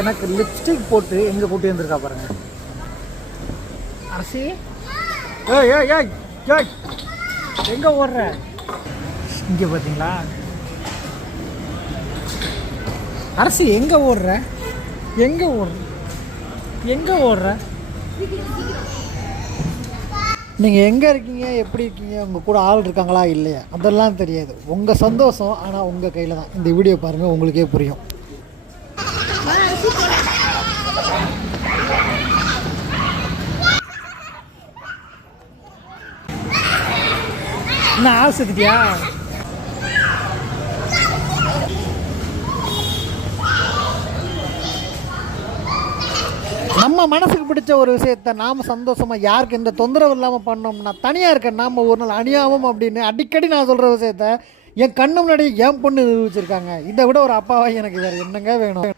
எனக்கு லிப்ஸ்டிக் போட்டு எங்கே கூட்டி வந்திருக்கா பாருங்க. அரசி, ஏய் ஏய் ஏய் ஏய், எங்கே ஓடுற? இங்கே பார்த்தீங்களா? அரசி எங்கே ஓடுற? எங்கே ஓடுற? எங்கே ஓடுற? நீங்கள் எங்கே இருக்கீங்க, எப்படி இருக்கீங்க, உங்கள் கூட ஆள் இருக்காங்களா இல்லையா அதெல்லாம் தெரியாது. உங்கள் சந்தோஷம் ஆனால் உங்கள் கையில் தான். இந்த வீடியோ பாருங்கள், உங்களுக்கே புரியும். என்ன ஆள் செத்துட்டியா? நம்ம மனசுக்கு பிடிச்ச ஒரு விஷயத்த நாம் சந்தோஷமாக யாருக்கு எந்த தொந்தரவு இல்லாமல் பண்ணோம்னா, தனியாக இருக்க நாம் ஒரு நாள் அநியாயம் அப்படின்னு அடிக்கடி நான் சொல்கிற விஷயத்த என் கண்ணு முன்னாடி என் பொண்ணு நிரூபிச்சிருக்காங்க. இதை விட ஒரு அப்பாவாக எனக்கு வேறு என்னங்க வேணும்?